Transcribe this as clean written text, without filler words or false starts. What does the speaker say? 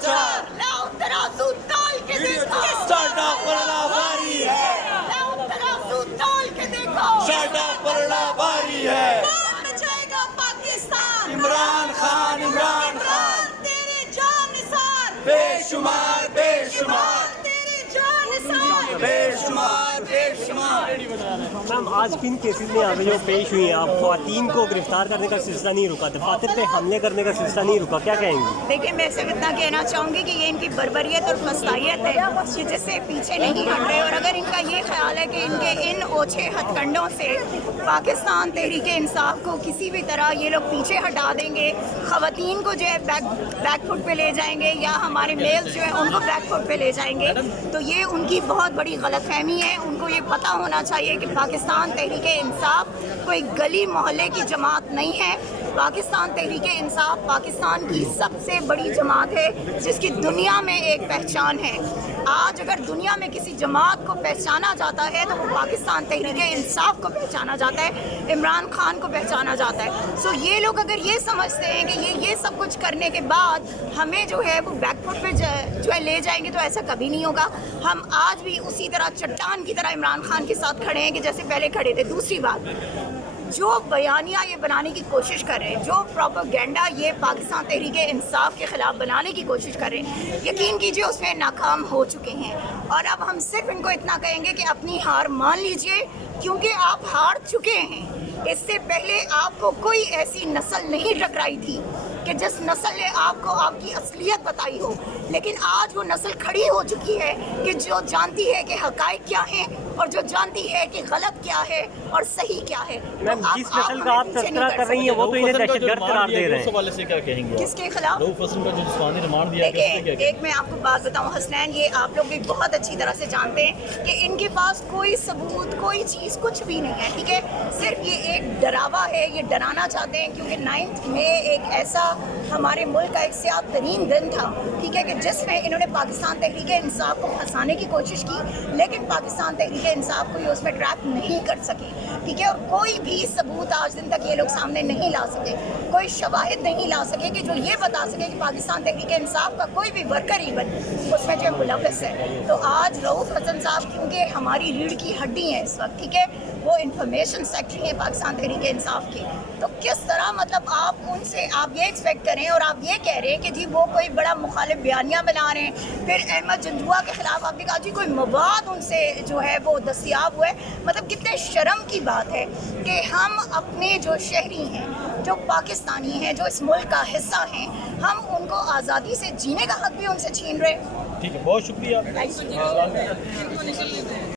भ्रष्टाचार, लाओ तराजू तौल के देखो, स्टार्टअप पलड़ा भारी है, लाओ तराजू तौल के देखो, स्टार्टअप पलड़ा भारी है। कौन बचाएगा पाकिस्तान? इमरान खान, इमरान खान, तेरे जान निसार, बेशुमार बेशुमार तेरे जान निसार। बेशुमार बेशुमार। मैम आज किन केसेस में यहाँ पे जो पेश हुई हैं, अब ख्वातीन को गिरफ्तार करने का सिलसिला नहीं रुका, दफातर पे हमले करने का सिलसिला नहीं रुका, क्या कहेंगी? देखिए मैं सिर्फ इतना कहना चाहूँगी कि ये इनकी बर्बरियत और फस्तायत है कि जिससे पीछे नहीं हट रहे। और अगर इनका ये ख्याल है कि इनके इन ओछे हथकंडों से पाकिस्तान तहरीक इंसाफ को किसी भी तरह ये लोग पीछे हटा देंगे, ख़वातीन को जो है बैक फुट पे ले जाएंगे या हमारे मेल्स जो है उनको बैक फुट पे ले जाएंगे, तो ये उनकी बहुत बड़ी गलतफहमी है। उनको ये पता होना चाहिए कि पाकिस्तान तहरीक इंसाफ कोई गली मोहल्ले की जमात नहीं है। पाकिस्तान तहरीक इंसाफ पाकिस्तान की सबसे बड़ी जमात है जिसकी दुनिया में एक पहचान है। आज अगर दुनिया में किसी जमात को पहचाना जाता है तो वो पाकिस्तान तहरीक इंसाफ को पहचाना जाता है, इमरान खान को पहचाना जाता है। सो ये लोग अगर ये समझते हैं कि ये सब कुछ करने के बाद हमें जो है वो बैकफुट पे जो है ले जाएंगे, तो ऐसा कभी नहीं होगा। हम आज भी उसी तरह चट्टान की तरह इमरान खान के साथ खड़े हैं कि जैसे पहले खड़े थे। दूसरी बात, जो बयानिया ये बनाने की कोशिश कर रहे हैं, जो प्रोपेगेंडा ये पाकिस्तान तहरीक इंसाफ के ख़िलाफ़ बनाने की कोशिश कर रहे हैं, यकीन कीजिए उसमें नाकाम हो चुके हैं। और अब हम सिर्फ इनको इतना कहेंगे कि अपनी हार मान लीजिए, क्योंकि आप हार चुके हैं। इससे पहले आपको कोई ऐसी नस्ल नहीं टकराई थी कि जिस नस्ल ने आपको आपकी असलियत बताई हो, लेकिन आज वो नस्ल खड़ी हो चुकी है कि जो जानती है कि हक़ाइक़ क्या हैं और जो जानती है कि गलत क्या है और सही क्या है। मैम जिस नस्ल का आप तस्करा कर रही हैं वो तो इन्हें दहशतगर्द करार दे रहे हैं। उस हवाले से क्या कहेंगे? किसके खिलाफ? रऊफ हसन का जो जिस्मानी रिमांड दिया गया, उससे क्या देखिए, एक मैं आपको बात बताऊं हसनैन, ये आप लोग भी बहुत अच्छी तरह से जानते हैं कि इनके पास कोई सबूत, कोई चीज़ कुछ भी नहीं है, ठीक है। सिर्फ ये एक डरावा है, ये डराना चाहते हैं क्योंकि 9 मई एक ऐसा हमारे मुल्क का एक सियाह तरीन दिन था, ठीक है, कि जिसमें इन्होंने पाकिस्तान तहरीक इंसाफ को फंसाने की कोशिश की, लेकिन पाकिस्तान तहरीक इंसाफ को ये उसमें ट्रैप नहीं कर सके, ठीक है। और कोई भी सबूत आज दिन तक ये लोग सामने नहीं ला सके, कोई शवाहिद नहीं ला सके कि जो ये बता सके कि पाकिस्तान तहरीक इंसाफ का कोई भी वर्कर इवन उसमें जो मुलव्वस है। तो आज रऊफ हसन साहब क्योंकि हमारी रीढ़ की हड्डी है इस वक्त, ठीक है, वो इंफॉर्मेशन सेक्रेटरी है पाकिस्तान तहरीक इंसाफ की, तो किस तरह मतलब आप उनसे आप ये एक्सपेक्ट करें और आप ये कह रहे हैं कि जी वो कोई बड़ा मुखालिफ बयानिया बना रहे हैं। फिर अहमद जंजुआ के खिलाफ आपने कहा जी कोई मवाद उनसे जो है वो दस्तियाब हुए। मतलब कितने शर्म की बात है कि हम अपने जो शहरी हैं, जो पाकिस्तानी हैं, जो इस मुल्क का हिस्सा हैं, हम उनको आज़ादी से जीने का हक भी उनसे छीन रहे हैं। ठीक है, बहुत शुक्रिया।